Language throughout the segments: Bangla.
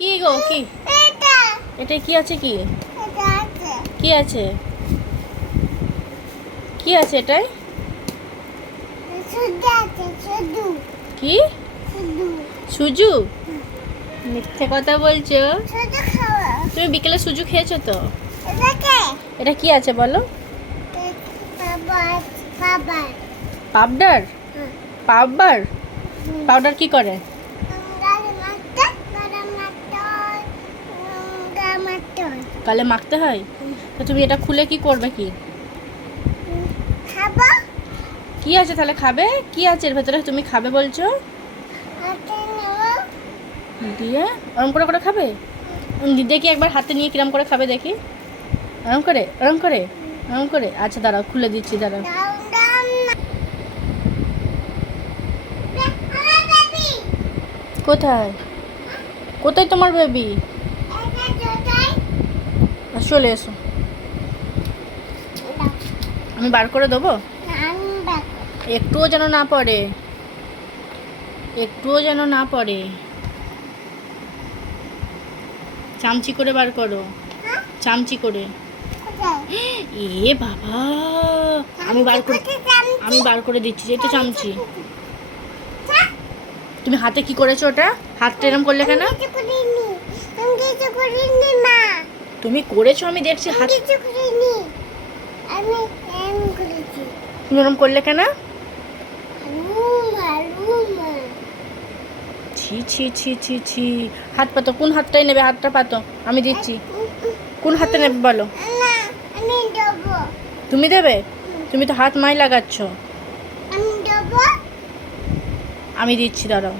কি গো কি এটা কি আছে? কি কি আছে? কি আছে এটাই? কি সুজু? মিথ্যে কথা বলছো। তুমি বিকেলে সুজু খেয়েছো তো? এটা কি আছে বলো? পাউডার? পাউডার? পাউডার কি করে? গালে মাখতে হয়? তো তুমি এটা খুলে কি করবে? কি কি আছে তাহলে? খাবে? কি আছে এর ভেতরে তুমি খাবে বলছো? দিয়ে ওরম করে করে খাবে? দেখি একবার হাতে নিয়ে কিরম করে খাবে দেখি। ওরম করে ওরম করে ওরম করে। আচ্ছা দাঁড়াও, খুলে দিচ্ছি, দাঁড়াও। কোথায়? কোথায় তোমার বেবি? চলে এসো, আমি বার করে দেবো। একটুও যেন না পড়ে, একটুও যেন না পড়ে। চামচি করে বার করো, চামচি করে। এ বাবা, আমি বার করে দিচ্ছি। এই তো চামচি। তুমি হাতে কি করেছো ওটা? হাতটা এরম করলে কেন? তুমি করেছো, আমি দেখছি। হাত তুমি এরম করলে কেন? ছি ছি ছি ছি ছি। হাত পাতো। কোন হাতটাই নেবে? হাতটা পাতো, আমি দিচ্ছি। কোন হাতে নেবে বলো? তুমি দেবে? তুমি তো হাত মাই লাগাচ্ছ। আমি দিচ্ছি, দাঁড়াও।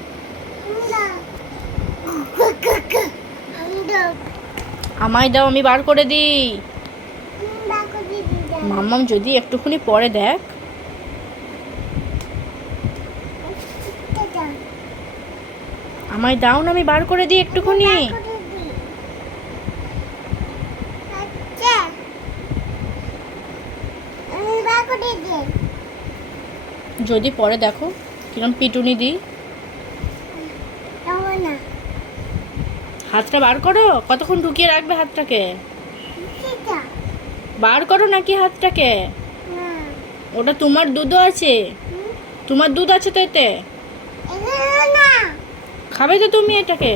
আমায় দাও, আমি বার করে দিই। মাম্মাম যদি একটুখানি পরে দেখ। আমায় দাও না, আমি বার করে দিই একটুখানি। যদি পরে দেখো কিরম পিটুনি দিই। হাতটা বার করো। কতক্ষণ ঢুকিয়ে রাখবে হাতটাকে? বার করো নাকি হাতটাকে। ওটা তোমার দুধও আছে, তোমার দুধ আছে তো এতে। খাবে তো তুমি এটাকে?